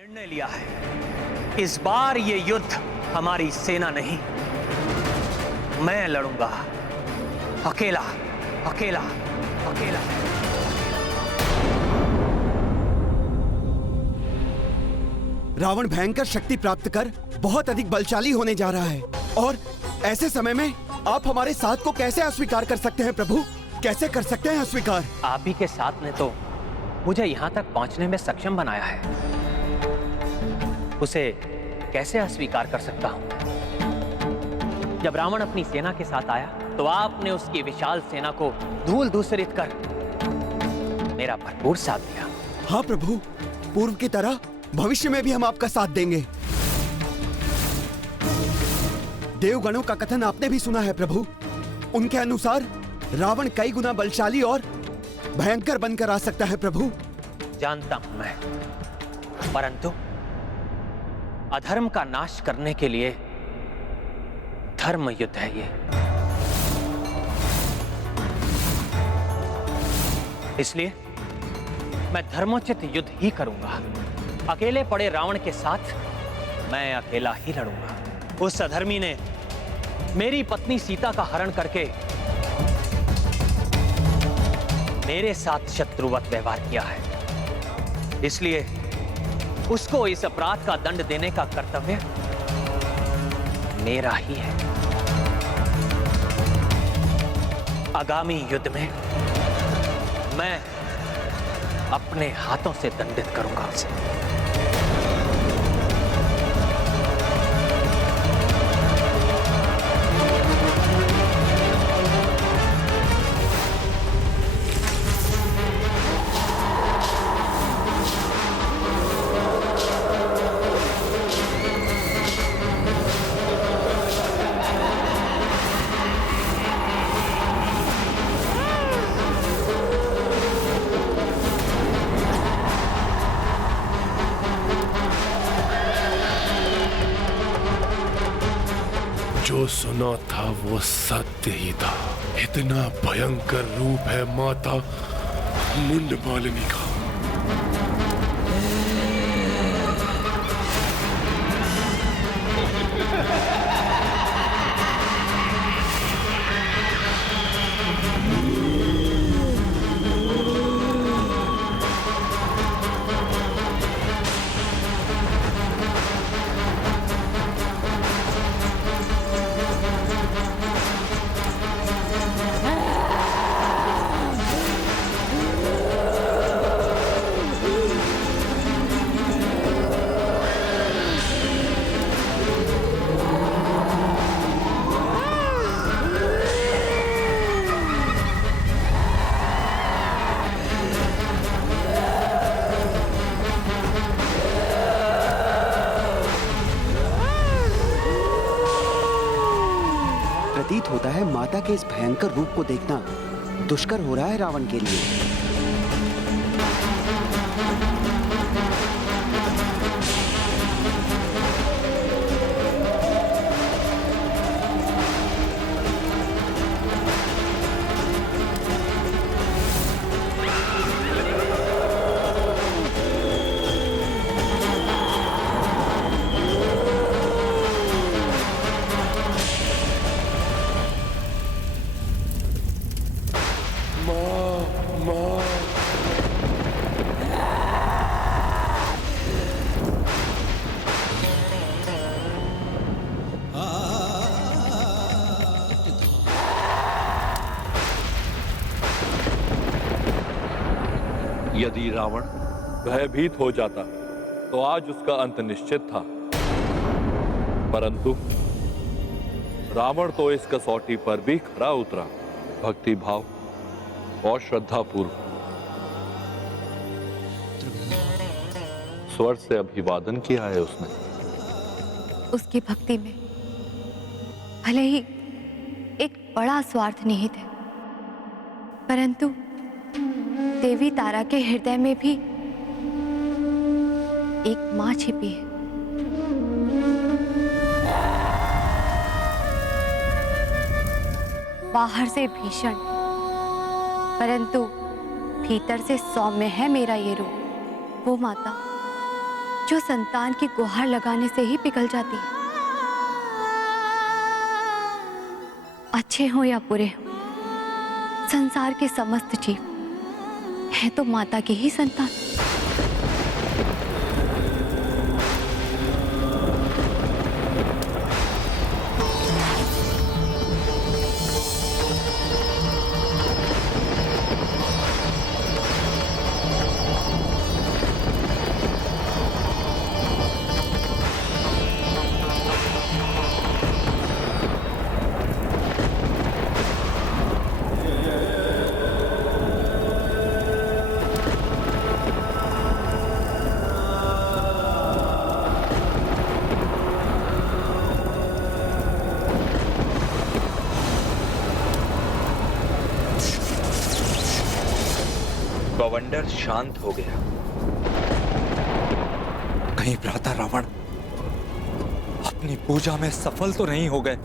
निर्णय लिया है। इस बार ये युद्ध हमारी सेना नहीं, मैं लड़ूंगा, अकेला अकेला अकेला। रावण भयंकर शक्ति प्राप्त कर बहुत अधिक बलशाली होने जा रहा है, और ऐसे समय में आप हमारे साथ को कैसे अस्वीकार कर सकते हैं प्रभु? कैसे कर सकते हैं अस्वीकार? आप ही के साथ ने तो मुझे यहाँ तक पहुँचने में सक्षम बनाया है, उसे कैसे अस्वीकार कर सकता हूँ? जब रावण अपनी सेना के साथ आया तो आपने उसकी विशाल सेना को धूल धूसरित कर मेरा भरपूर साथ दिया। हाँ प्रभु, पूर्व की तरह भविष्य में भी हम आपका साथ देंगे। देवगणों का कथन आपने भी सुना है प्रभु। उनके अनुसार रावण कई गुना बलशाली और भयंकर बनकर आ सकता है प्रभु। जानता हूं मैं, परंतु अधर्म का नाश करने के लिए धर्म युद्ध है ये। इसलिए मैं धर्मोचित युद्ध ही करूंगा। अकेले पड़े रावण के साथ मैं अकेला ही लड़ूंगा। उस अधर्मी ने मेरी पत्नी सीता का हरण करके मेरे साथ शत्रुवत व्यवहार किया है, इसलिए उसको इस अपराध का दंड देने का कर्तव्य मेरा ही है। आगामी युद्ध में मैं अपने हाथों से दंडित करूंगा उसे। जो सुना था वो सत्य ही था। इतना भयंकर रूप है माता मुंडमालिनी का। प्रतीत होता है माता के इस भयंकर रूप को देखना दुष्कर हो रहा है रावण के लिए। यदि रावण भयभीत हो जाता तो आज उसका अंत निश्चित था, परंतु रावण तो इस कसौटी पर भी खरा उतरा। भक्ति भाव और श्रद्धा पूर्व स्वर से अभिवादन किया है उसने। उसकी भक्ति में भले ही एक बड़ा स्वार्थ निहित है, परंतु देवी तारा के हृदय में भी एक मां छिपी है। बाहर से भीषण, परंतु भीतर से सौम्य है मेरा ये रूप। वो माता जो संतान की गुहार लगाने से ही पिघल जाती है। अच्छे हो या बुरे हो, संसार के समस्त जीव है तो माता की ही संतान। बवंडर शांत हो गया। कहीं भ्राता रावण अपनी पूजा में सफल तो नहीं हो गए?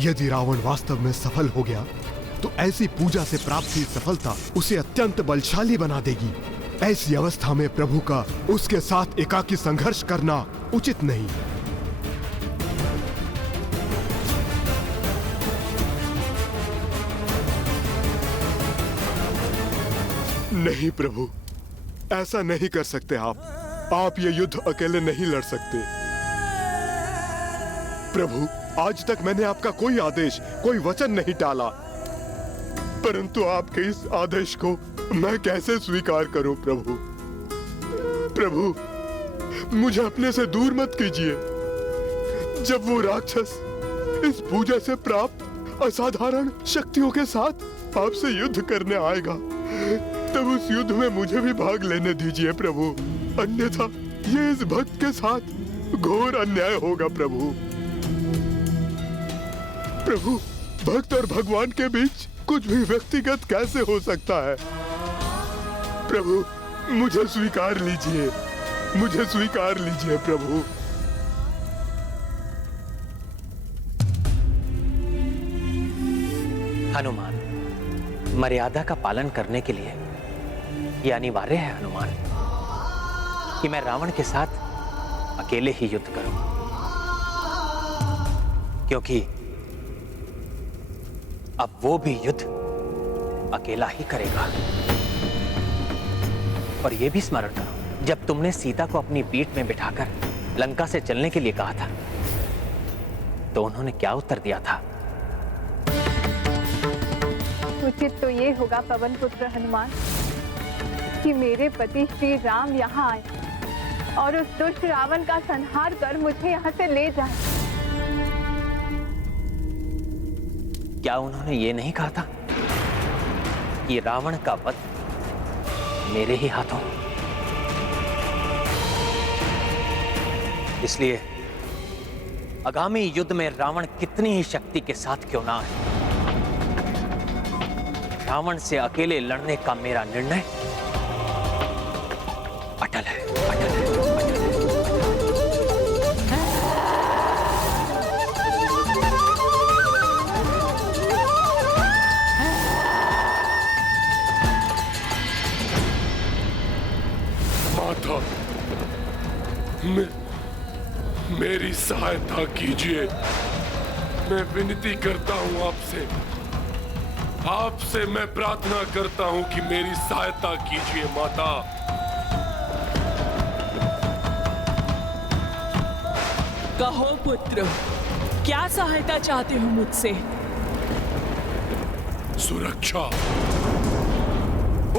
यदि रावण वास्तव में सफल हो गया तो ऐसी पूजा से प्राप्त हुई सफलता उसे अत्यंत बलशाली बना देगी। ऐसी अवस्था में प्रभु का उसके साथ एकाकी संघर्ष करना उचित नहीं। नहीं प्रभु, ऐसा नहीं कर सकते आप ये युद्ध अकेले नहीं लड़ सकते। प्रभु, आज तक मैंने आपका कोई आदेश, कोई वचन नहीं टाला, परंतु आपके इस आदेश को मैं कैसे स्वीकार करूं प्रभु? प्रभु, मुझे अपने से दूर मत कीजिए। जब वो राक्षस इस पूजा से प्राप्त असाधारण शक्तियों के साथ आपसे युद्ध करने आएगा, तब उस युद्ध में मुझे भी भाग लेने दीजिए प्रभु, अन्यथा ये इस भक्त के साथ घोर अन्याय होगा प्रभु। प्रभु, भक्त और भगवान के बीच कुछ भी व्यक्तिगत कैसे हो सकता है? प्रभु, मुझे स्वीकार लीजिए, मुझे स्वीकार लीजिए प्रभु। हनुमान, मर्यादा का पालन करने के लिए यह अनिवार्य है हनुमान कि मैं रावण के साथ अकेले ही युद्ध करूं, क्योंकि अब वो भी युद्ध अकेला ही करेगा। और यह भी स्मरण करो, जब तुमने सीता को अपनी पीठ में बिठाकर लंका से चलने के लिए कहा था, तो उन्होंने क्या उत्तर दिया था? उचित तो ये होगा पवन पुत्र हनुमान कि मेरे पति श्री राम यहाँ आए और उस दुष्ट रावण का संहार कर मुझे यहाँ से ले जाए। क्या उन्होंने ये नहीं कहा था कि रावण का वध मेरे ही हाथों? इसलिए आगामी युद्ध में रावण कितनी ही शक्ति के साथ क्यों ना आए, रावण से अकेले लड़ने का मेरा निर्णय अटल है, अटल है, अटल है। माता, मेरी सहायता कीजिए। मैं विनती करता हूं आपसे मैं प्रार्थना करता हूं कि मेरी सहायता कीजिए माता। कहो पुत्र, क्या सहायता चाहते हो मुझसे? सुरक्षा,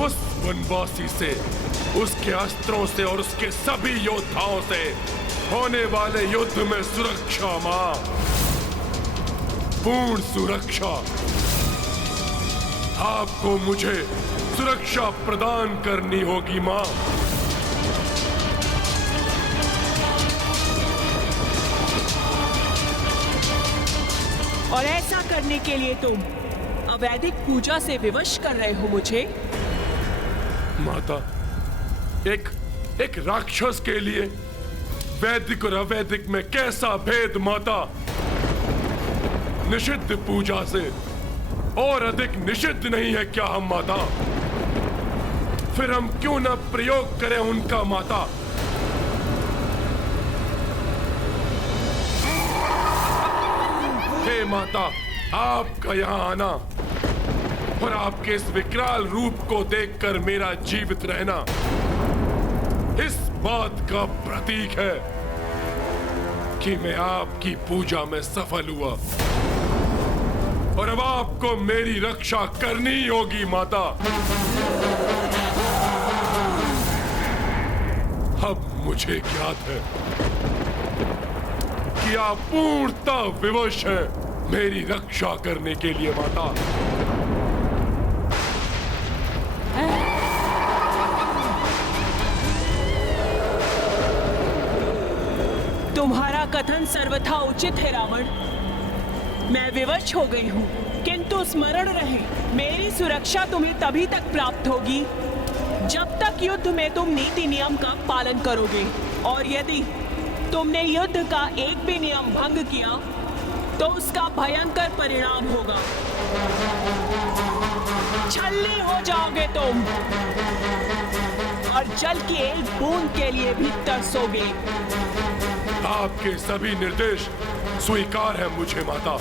उस वनवासी से, उसके अस्त्रों से और उसके सभी योद्धाओं से होने वाले युद्ध में सुरक्षा मां, पूर्ण सुरक्षा। आपको मुझे सुरक्षा प्रदान करनी होगी मां। और ऐसा करने के लिए तुम अवैधिक पूजा से विवश कर रहे हो मुझे? माता, एक राक्षस के लिए वैदिक और अवैदिक में कैसा भेद माता? निषिद्ध पूजा से और अधिक निषिद्ध नहीं है क्या हम माता? फिर हम क्यों न प्रयोग करें उनका माता। हे माता, आपका यहाँ आना और आपके इस विकराल रूप को देखकर मेरा जीवित रहना इस बात का प्रतीक है कि मैं आपकी पूजा में सफल हुआ और अब आपको मेरी रक्षा करनी होगी माता। अब मुझे ज्ञात है कि आप पूर्णतः विवश हैं मेरी रक्षा करने के लिए माता। तुम्हारा कथन सर्वथा उचित है रावण। मैं विवश हो गई हूँ, किंतु स्मरण रहे मेरी सुरक्षा तुम्हें तभी तक प्राप्त होगी जब तक युद्ध में तुम नीति नियम का पालन करोगे, और यदि तुमने युद्ध का एक भी नियम भंग किया तो उसका भयंकर परिणाम होगा। छल्ली हो जाओगे तुम और जल की एक बूंद के लिए भी तरसोगे। आपके सभी निर्देश स्वीकार है मुझे माता।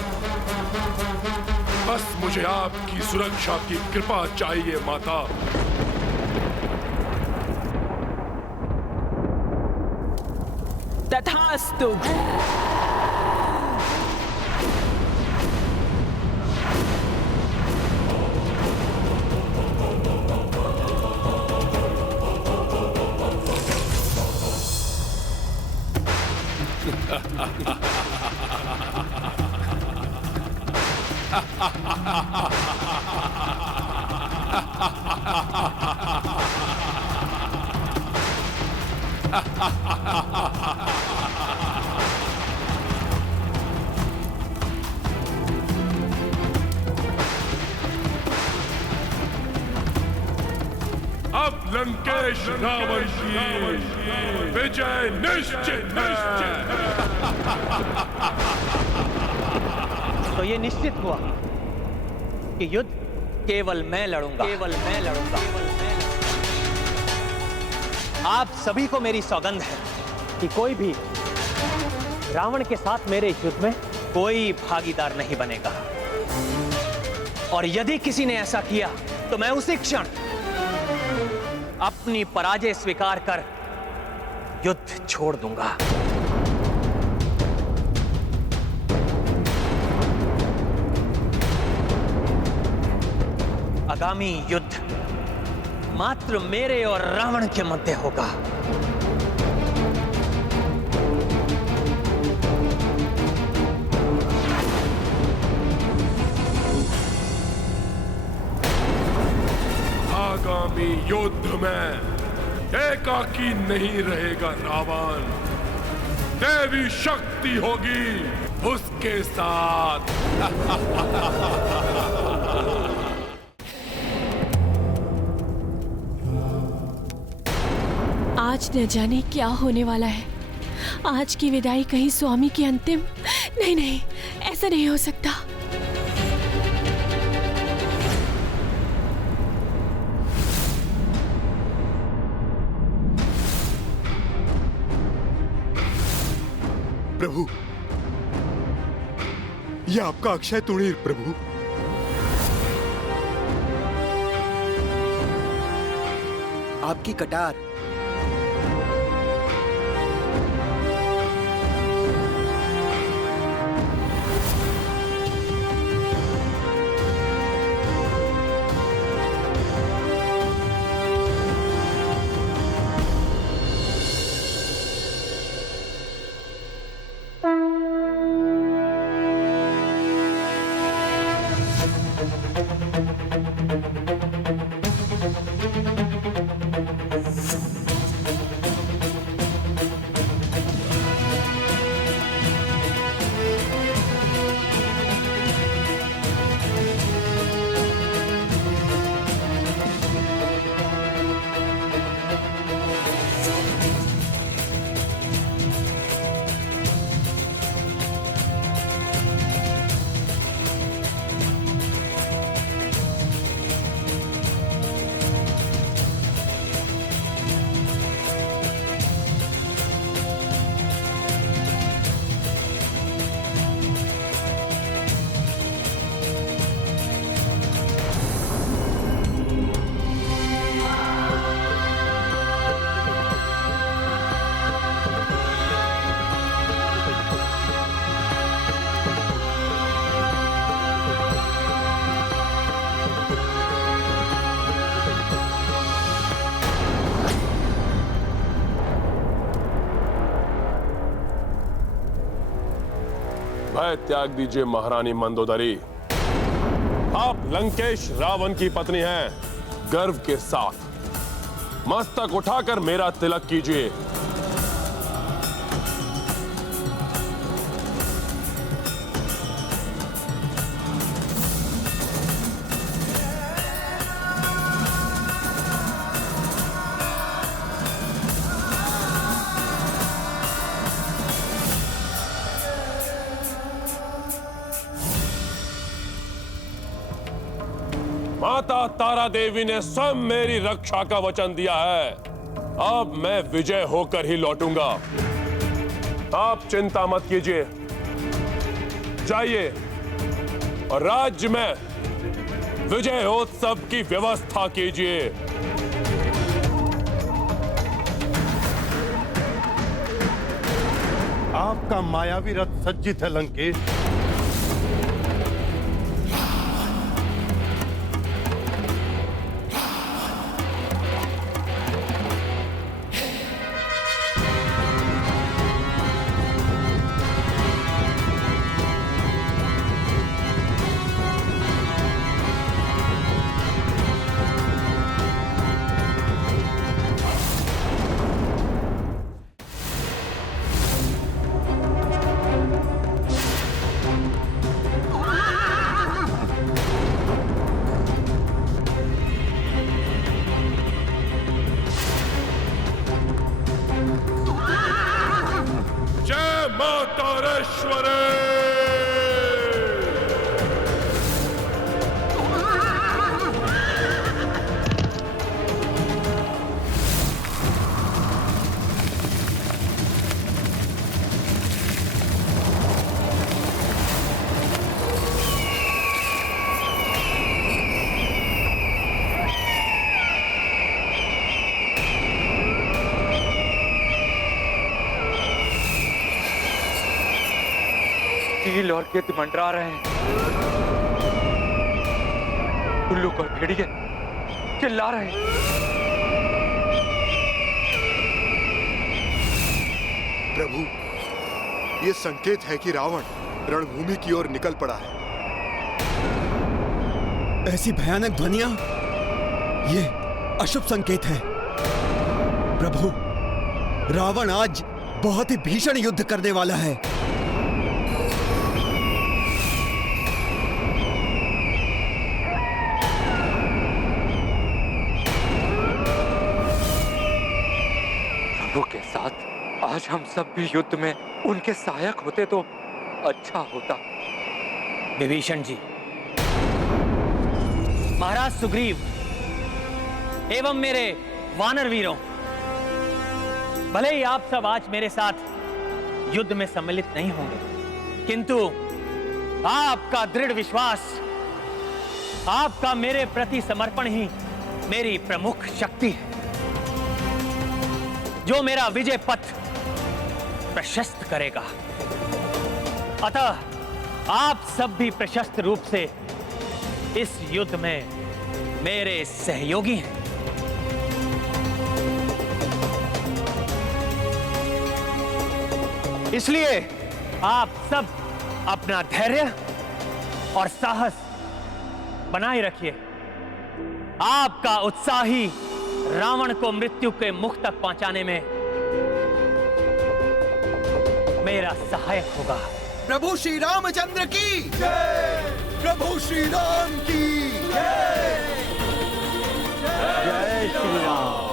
बस मुझे आपकी सुरक्षा की कृपा चाहिए माता। तथास्तु। अब लंकेश रावण की विजय निश्चित है। तो ये निश्चित हुआ कि युद्ध केवल मैं लड़ूंगा, केवल मैं लड़ूंगा। आप सभी को मेरी सौगंध है कि कोई भी रावण के साथ मेरे युद्ध में कोई भागीदार नहीं बनेगा, और यदि किसी ने ऐसा किया तो मैं उसी क्षण अपनी पराजय स्वीकार कर युद्ध छोड़ दूंगा। आगामी युद्ध मात्र मेरे और रावण के मध्य होगा। आगामी युद्ध में एकाकी नहीं रहेगा रावण, देवी शक्ति होगी उसके साथ। आज न जाने क्या होने वाला है। आज की विदाई कहीं स्वामी की अंतिम? नहीं नहीं, ऐसा नहीं हो सकता। प्रभु, यह आपका अक्षय तुणीर प्रभु। आपकी कटार। भय त्याग दीजिए महारानी मंदोदरी। आप लंकेश रावण की पत्नी हैं। गर्व के साथ मस्तक उठाकर मेरा तिलक कीजिए। माता तारा देवी ने स्वयं मेरी रक्षा का वचन दिया है। अब मैं विजय होकर ही लौटूंगा। आप चिंता मत कीजिए, जाइए और राज्य में विजयोत्सव की व्यवस्था कीजिए। आपका मायावी रथ सज्जित है लंकेश। कील और गिद्ध मंडरा रहे हैं। उल्लू और भेड़िए चिल्ला रहे हैं। प्रभु, ये संकेत है कि रावण रणभूमि की ओर निकल पड़ा है। ऐसी भयानक ध्वनियां, ये अशुभ संकेत है। प्रभु, रावण आज बहुत ही भीषण युद्ध करने वाला है। प्रभु के साथ आज हम सब भी युद्ध में उनके सहायक होते तो अच्छा होता। विभीषण जी, महाराज सुग्रीव एवं मेरे वानर वीरों, भले ही आप सब आज मेरे साथ युद्ध में सम्मिलित नहीं होंगे, किंतु आपका दृढ़ विश्वास, आपका मेरे प्रति समर्पण ही मेरी प्रमुख शक्ति है, जो मेरा विजय पथ प्रशस्त करेगा। अतः आप सब भी प्रशस्त रूप से इस युद्ध में मेरे सहयोगी हैं। इसलिए आप सब अपना धैर्य और साहस बनाए रखिए। आपका उत्साह ही रावण को मृत्यु के मुख तक पहुंचाने में मेरा सहायक होगा। प्रभु श्री रामचंद्र की जय। प्रभु श्री राम की जय। जय श्री राम।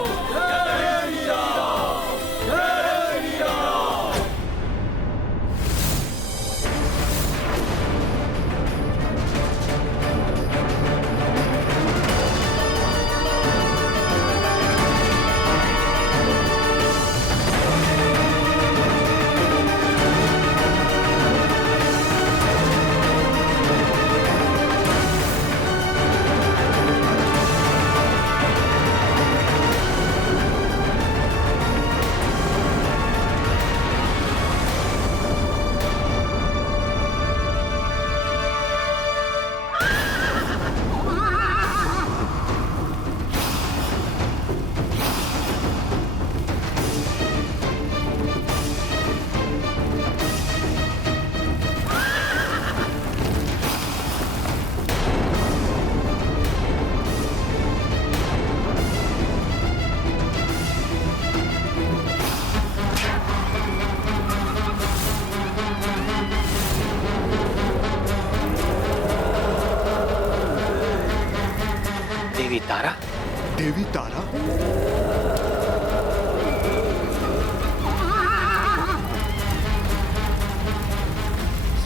देवी तारा? देवी तारा?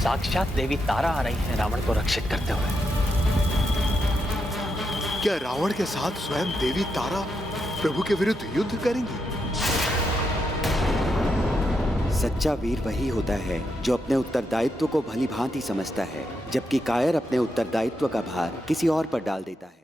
साक्षात देवी तारा आ रही है रावण को रक्षित करते हुए। क्या रावण के साथ स्वयं देवी तारा प्रभु के विरुद्ध युद्ध करेंगी? सच्चा वीर वही होता है जो अपने उत्तरदायित्व को भली भांति समझता है, जबकि कायर अपने उत्तरदायित्व का भार किसी और पर डाल देता है।